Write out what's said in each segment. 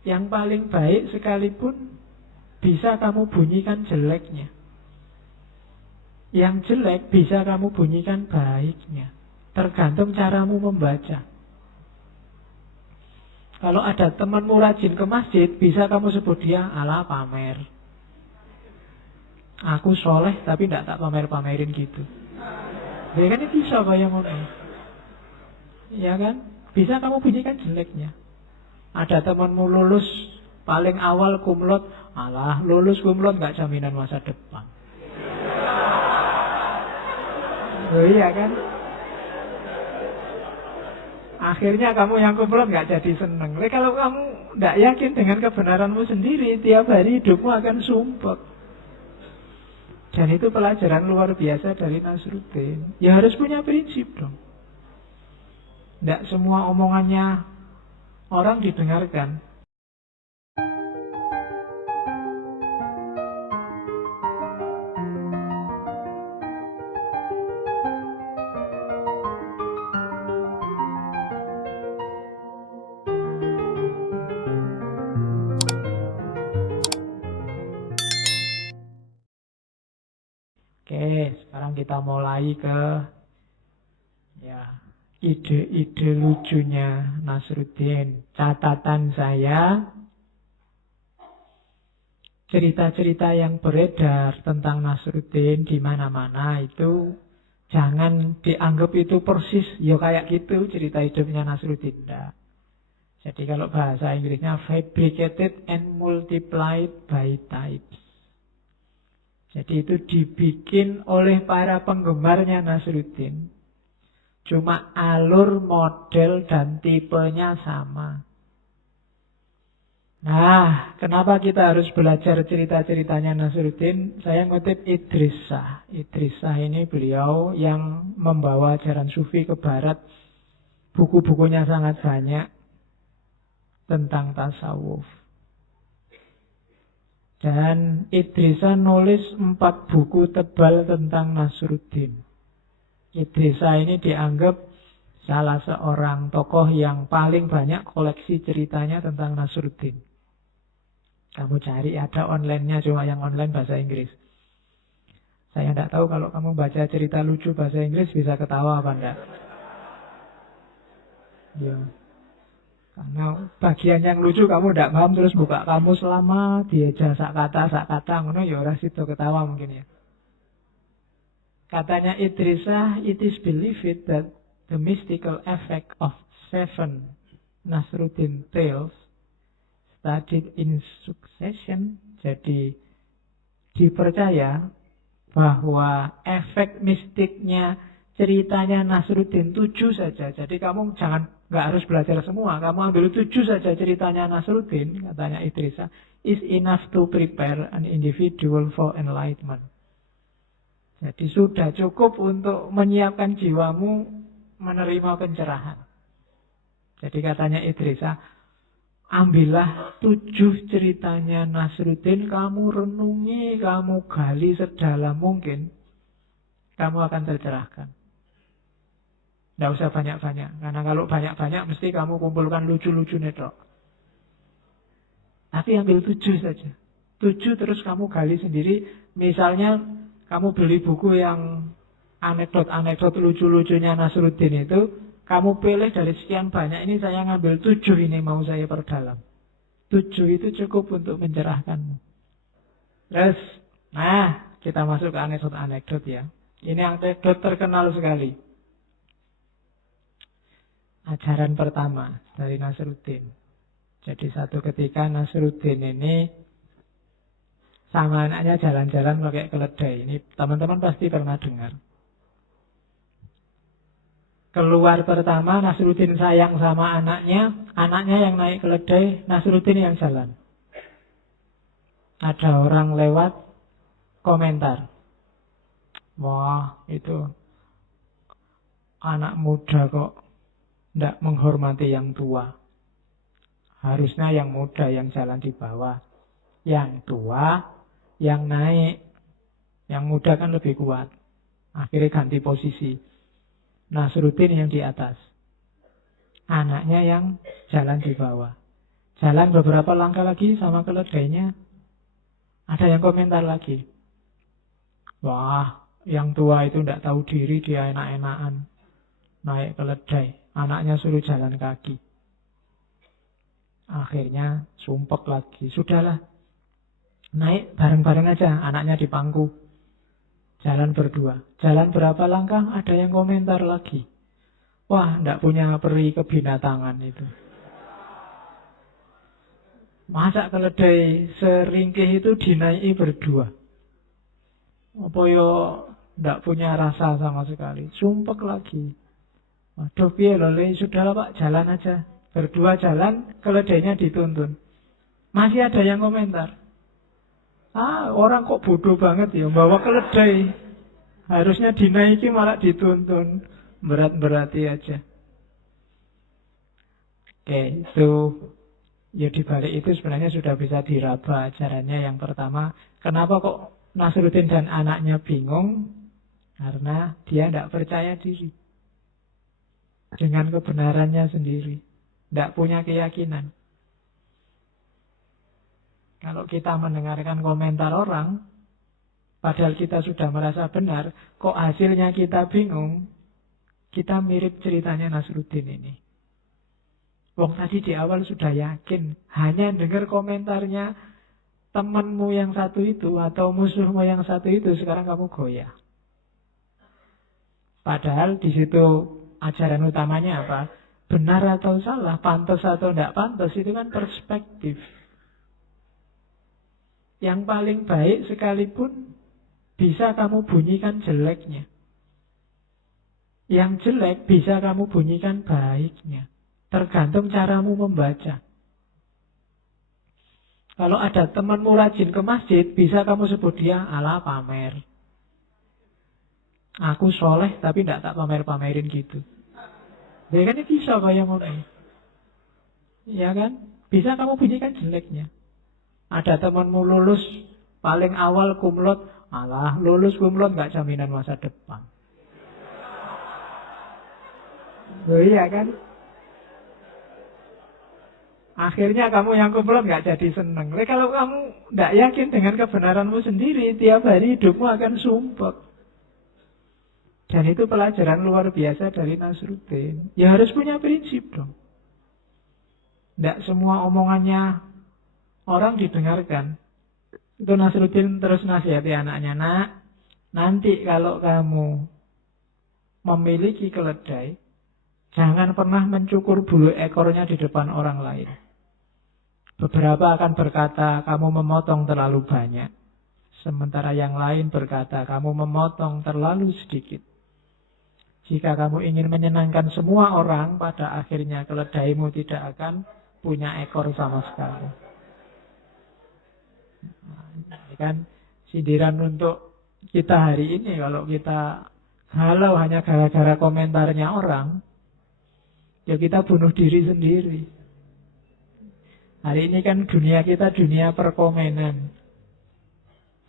Yang paling baik sekalipun bisa kamu bunyikan jeleknya. Yang jelek bisa kamu bunyikan baiknya. Tergantung caramu membaca. Kalau ada temanmu rajin ke masjid, bisa kamu sebut dia ala pamer. Aku soleh tapi tidak tak pamer-pamerin gitu. Ya kan itu bisa kaya ngono. Ya kan? Bisa kamu bunyikan jeleknya. Ada temanmu lulus paling awal kumlot, alah lulus kumlot gak jaminan masa depan. Oh iya kan? Akhirnya kamu yang kumlot gak jadi seneng. Kalau kamu tidak yakin dengan kebenaranmu sendiri, tiap hari hidupmu akan sumpek. Dan itu pelajaran luar biasa dari Nasruddin. Ya harus punya prinsip dong. Tidak semua omongannya orang didengarkan. Oke, sekarang kita mulai ke ide-ide lucunya Nasruddin. Catatan saya, cerita-cerita yang beredar tentang Nasruddin di mana-mana itu jangan dianggap itu persis ya kayak gitu cerita hidupnya Nasruddin. Enggak. Jadi kalau bahasa Inggrisnya fabricated and multiplied by types. Jadi itu dibikin oleh para penggemarnya Nasruddin. Cuma alur, model, dan tipenya sama. Nah, kenapa kita harus belajar cerita-ceritanya Nasruddin? Saya ngutip Idris Shah. Idris Shah ini beliau yang membawa ajaran sufi ke barat. Buku-bukunya sangat banyak tentang tasawuf. Dan Idris Shah nulis 4 buku tebal tentang Nasruddin. Idris Shah ini dianggap salah seorang tokoh yang paling banyak koleksi ceritanya tentang Nasruddin. Kamu cari, ada online-nya, cuma yang online bahasa Inggris. Saya tidak tahu kalau kamu baca cerita lucu bahasa Inggris bisa ketawa apa enggak. Ya. Karena bagian yang lucu kamu tidak paham, terus buka kamus lama, diajak sak kata, ngono ya ora sido ketawa mungkin ya. Katanya Idris Shah, it is believed that the mystical effect of 7 Nasruddin tales studied in succession. Jadi dipercaya bahwa efek mistiknya ceritanya Nasruddin 7 saja. Jadi kamu nggak harus belajar semua. Kamu ambil 7 saja ceritanya Nasruddin, katanya Idris Shah, is enough to prepare an individual for enlightenment. Jadi sudah cukup untuk menyiapkan jiwamu menerima pencerahan. Jadi katanya Idris Shah, ambillah 7 ceritanya Nasruddin, kamu renungi, kamu gali sedalam mungkin, kamu akan tercerahkan. Tidak usah banyak-banyak, karena kalau banyak-banyak mesti kamu kumpulkan lucu-lucu netok. Tapi ambil 7 saja. 7 terus kamu gali sendiri. Misalnya kamu beli buku yang anekdot-anekdot lucu-lucunya Nasruddin itu, kamu pilih dari sekian banyak ini, saya ngambil 7 ini mau saya perdalam. 7 itu cukup untuk mencerahkanmu. Terus, kita masuk ke anekdot-anekdot ya. Ini anekdot terkenal sekali. Ajaran pertama dari Nasruddin. Jadi satu ketika Nasruddin ini sama anaknya jalan-jalan pakai keledai. Ini teman-teman pasti pernah dengar. Keluar pertama, Nasruddin sayang sama anaknya yang naik keledai, Nasruddin yang jalan. Ada orang lewat, komentar. Wah, itu anak muda kok tidak menghormati yang tua. Harusnya yang muda yang jalan di bawah. Yang tua yang naik. Yang muda kan lebih kuat. Akhirnya ganti posisi. Nasruddin yang di atas. Anaknya yang jalan di bawah. Jalan beberapa langkah lagi sama keledainya, ada yang komentar lagi. Wah, yang tua itu tidak tahu diri, dia enak-enakan naik keledai. Anaknya suruh jalan kaki. Akhirnya sumpek lagi. Sudahlah, naik bareng-bareng aja, anaknya di pangku. Jalan berdua. Jalan berapa langkah, ada yang komentar lagi. Wah, tidak punya peri kebinatangan itu. Masa keledai seringkih itu dinaiki berdua? Apa yo tidak punya rasa sama sekali. Sumpek lagi. Waduh, piye lho, sudahlah Pak, jalan aja. Berdua jalan, keledainya dituntun. Masih ada yang komentar. Orang kok bodoh banget ya, bawa keledai. Harusnya dinaiki malah dituntun. Berat-berati aja. Oke, itu ya dibalik itu sebenarnya sudah bisa diraba ajarannya. Yang pertama, kenapa kok Nasruddin dan anaknya bingung? Karena dia tidak percaya diri dengan kebenarannya sendiri, tidak punya keyakinan. Kalau kita mendengarkan komentar orang, padahal kita sudah merasa benar, kok hasilnya kita bingung, kita mirip ceritanya Nasruddin ini. Wong tadi di awal sudah yakin, hanya dengar komentarnya temanmu yang satu itu atau musuhmu yang satu itu, sekarang kamu goyah. Padahal di situ ajaran utamanya apa? Benar atau salah, pantas atau tidak pantas, itu kan perspektif. Yang paling baik sekalipun bisa kamu bunyikan jeleknya. Yang jelek bisa kamu bunyikan baiknya. Tergantung caramu membaca. Kalau ada temanmu rajin ke masjid, bisa kamu sebut dia ala pamer. Aku soleh tapi tidak tak pamer-pamerin gitu. Ya kan bisa kayak ngono. Ya kan? Bisa kamu bunyikan jeleknya. Ada temanmu lulus paling awal kumlot, alah lulus kumlot nggak jaminan masa depan. Oh iya kan? Akhirnya kamu yang kumlot nggak jadi seneng. Kalau kamu tidak yakin dengan kebenaranmu sendiri, tiap hari hidupmu akan sumpek. Dan itu pelajaran luar biasa dari Nasruddin. Ya harus punya prinsip dong. Tidak semua omongannya orang didengarkan. Itu Nasruddin terus nasihati anaknya, nak, nanti kalau kamu memiliki keledai, jangan pernah mencukur bulu ekornya di depan orang lain. Beberapa akan berkata, kamu memotong terlalu banyak. Sementara yang lain berkata, kamu memotong terlalu sedikit. Jika kamu ingin menyenangkan semua orang, pada akhirnya keledaimu tidak akan punya ekor sama sekali. Nah, ini kan sindiran untuk kita hari ini. Kalau kita galau hanya gara-gara komentarnya orang, ya kita bunuh diri sendiri. Hari ini kan dunia kita dunia perkomenan.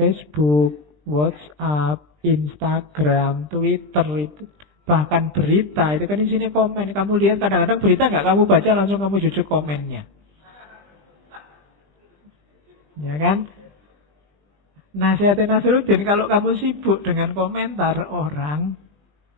Facebook, WhatsApp, Instagram, Twitter itu. Bahkan berita, itu kan isinya komen. Kamu lihat kadang-kadang berita nggak kamu baca, langsung kamu jujur komennya. Ya kan? Nasihatnya Nasruddin, kalau kamu sibuk dengan komentar orang,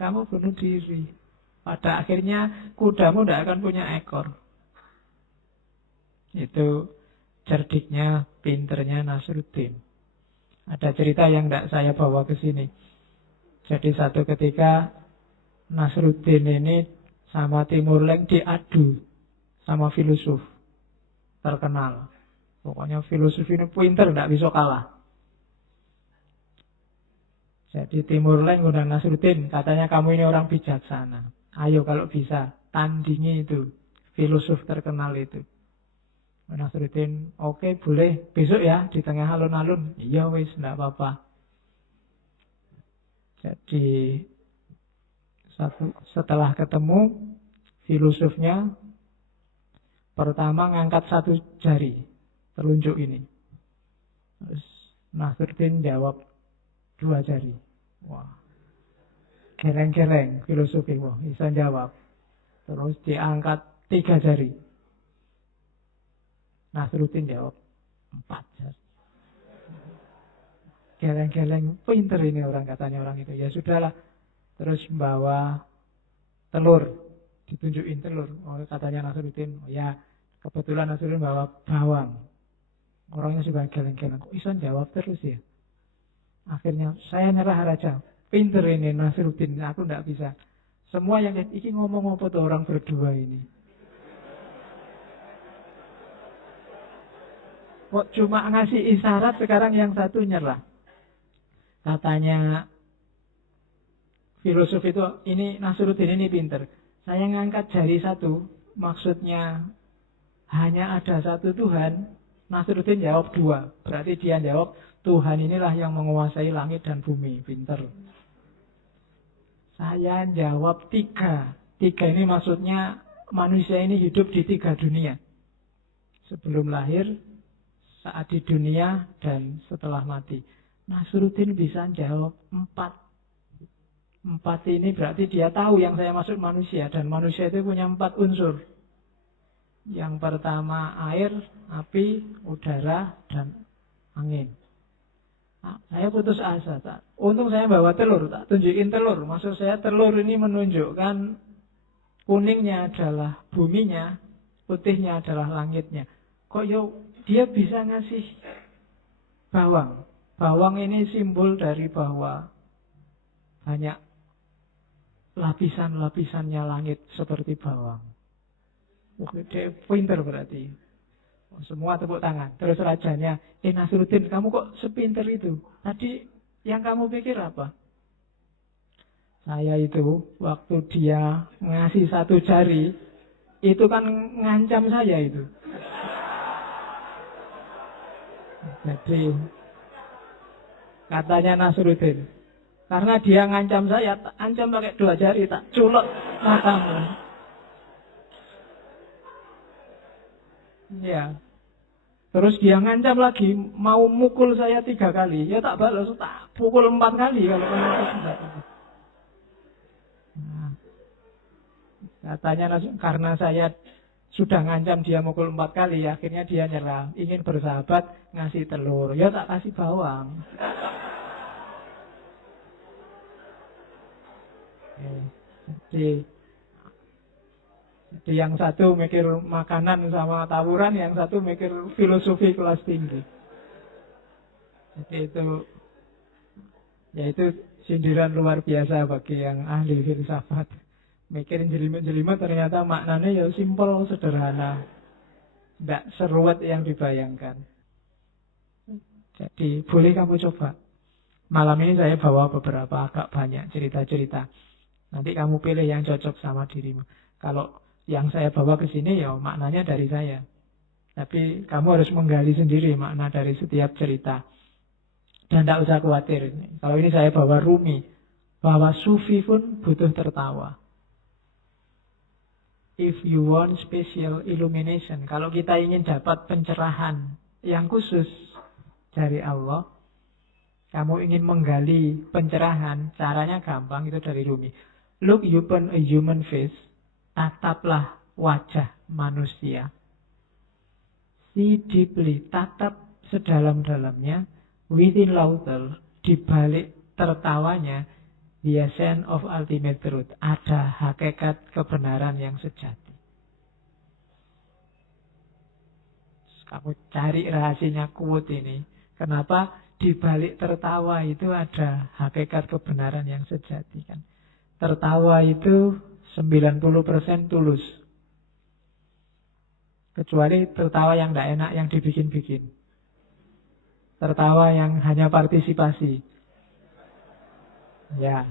kamu bunuh diri. Pada akhirnya kudamu tidak akan punya ekor. Itu cerdiknya, pinternya Nasruddin. Ada cerita yang tidak saya bawa ke sini. Jadi satu ketika Nasruddin ini sama Timur Leng diadu sama filosof terkenal. Pokoknya filosof ini pinter, tidak bisa kalah. Jadi Timur Leng undang Nasruddin, katanya kamu ini orang bijaksana. Ayo kalau bisa, tandingi itu filosof terkenal itu. Nasruddin, oke, boleh besok ya di tengah alun-alun. Iya wis, tidak apa-apa. Jadi setelah ketemu, filosofnya pertama ngangkat satu jari, telunjuk ini. Terus Nasruddin jawab 2 jari. Wah, gereng-gereng filosofi, wah bisa jawab. Terus diangkat 3 jari. Nasruddin jawab 4. Geleng-geleng, pinter ini orang, katanya orang itu. Ya sudahlah. Terus bawa telur, ditunjukin telur. Oh, katanya Nasruddin, oh ya kebetulan Nasruddin bawa bawang. Orangnya juga geleng-geleng. Kok bisa jawab terus ya? Akhirnya saya nyerah aja. Pinter ini Nasruddin, aku tidak bisa. Semua yang ini ngomong apa tuh orang berdua ini? Kok cuma ngasih isyarat, sekarang yang satu nyerah. Katanya filosof itu, ini Nasruddin ini pinter. Saya ngangkat jari satu, maksudnya hanya ada satu Tuhan. Nasruddin jawab 2. Berarti dia jawab Tuhan inilah yang menguasai langit dan bumi. Pinter. Saya jawab 3. 3 ini maksudnya manusia ini hidup di 3 dunia. Sebelum lahir, saat di dunia, dan setelah mati. Nasruddin bisa jawab 4. 4 ini berarti dia tahu yang saya maksud manusia. Dan manusia itu punya 4 unsur. Yang pertama air, api, udara, dan angin. Nah, saya putus asa. Untung saya bawa telur, tak tunjukin telur. Maksud saya telur ini menunjukkan kuningnya adalah buminya, putihnya adalah langitnya. Kok dia bisa ngasih bawang? Bawang ini simbol dari bahwa banyak lapisan-lapisannya langit seperti bawang. Dia pinter berarti. Semua tepuk tangan. Terus rajanya, Nasruddin, kamu kok sepinter itu? Tadi yang kamu pikir apa? Saya itu, waktu dia ngasih 1 jari, itu kan ngancam saya itu. Jadi katanya Nasruddin, karena dia ngancam saya, ancam pakai 2 jari, tak culek matamu. Ya. Terus dia ngancam lagi, mau mukul saya 3 kali. Ya tak balas, tak pukul 4 kali kalau nah, katanya karena saya sudah ngancam dia mukul 4 kali, akhirnya dia nyerah. Ingin bersahabat, ngasih telur. Ya tak kasih bawang. Jadi yang satu mikir makanan sama tawuran, yang satu mikir filosofi kelas tinggi. Jadi itu sindiran luar biasa bagi yang ahli filsafat. Mikirin jelimet-jelimet ternyata maknanya ya simpel, sederhana. Tidak seruat yang dibayangkan. Jadi boleh kamu coba. Malam ini saya bawa beberapa, agak banyak cerita-cerita. Nanti kamu pilih yang cocok sama dirimu. Kalau yang saya bawa ke sini ya maknanya dari saya. Tapi kamu harus menggali sendiri makna dari setiap cerita. Dan tidak usah khawatir. Kalau ini saya bawa Rumi, bahwa sufi pun butuh tertawa. If you want special illumination, kalau kita ingin dapat pencerahan yang khusus dari Allah, kamu ingin menggali pencerahan, caranya gampang, itu dari Rumi. Look upon a human face, tataplah wajah manusia. See deeply, tatap sedalam-dalamnya, within laughter, di balik tertawanya, the essence of ultimate truth, ada hakikat kebenaran yang sejati. Kamu cari rahasianya quote ini. Kenapa di balik tertawa itu ada hakikat kebenaran yang sejati kan? Tertawa itu 90% tulus. Kecuali tertawa yang tidak enak, yang dibikin-bikin. Tertawa yang hanya partisipasi. Ya,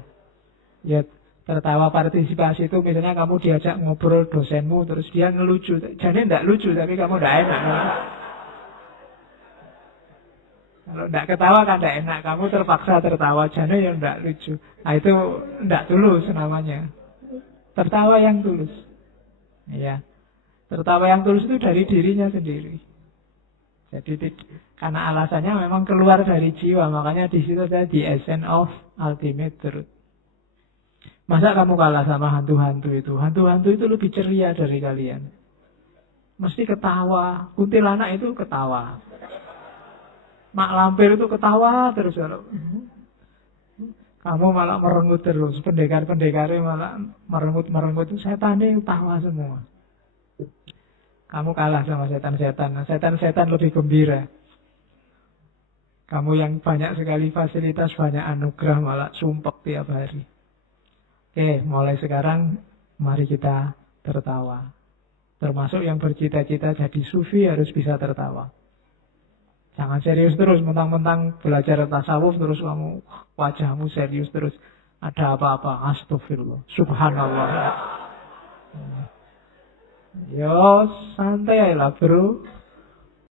tertawa partisipasi itu misalnya kamu diajak ngobrol dosenmu, terus dia ngelucu. Jadi tidak lucu, tapi kamu tidak enak. Kalau tidak ketawa kan tidak enak, kamu terpaksa tertawa, jadi ya tidak lucu. Nah itu tidak tulus namanya. Tertawa yang tulus. Ya. Tertawa yang tulus itu dari dirinya sendiri. Jadi karena alasannya memang keluar dari jiwa, makanya di situ ada the essence of ultimate truth. Masa kamu kalah sama hantu-hantu itu? Hantu-hantu itu lebih ceria dari kalian. mesti ketawa. Kuntilanak itu ketawa. Mak lampir itu ketawa terus. Kamu malah merengut terus. Pendekar-pendekarnya malah merengut-merengut. Setannya tawa semua. Kamu kalah sama setan-setan. Setan-setan lebih gembira. Kamu yang banyak sekali fasilitas, banyak anugerah, malah sumpek tiap hari. Oke, mulai sekarang mari kita tertawa. Termasuk yang bercita-cita jadi sufi harus bisa tertawa. Jangan serius terus, mentang-mentang belajar tasawuf terus kamu wajahmu serius terus. Ada apa-apa, astagfirullah, subhanallah. Yo, santai lah bro.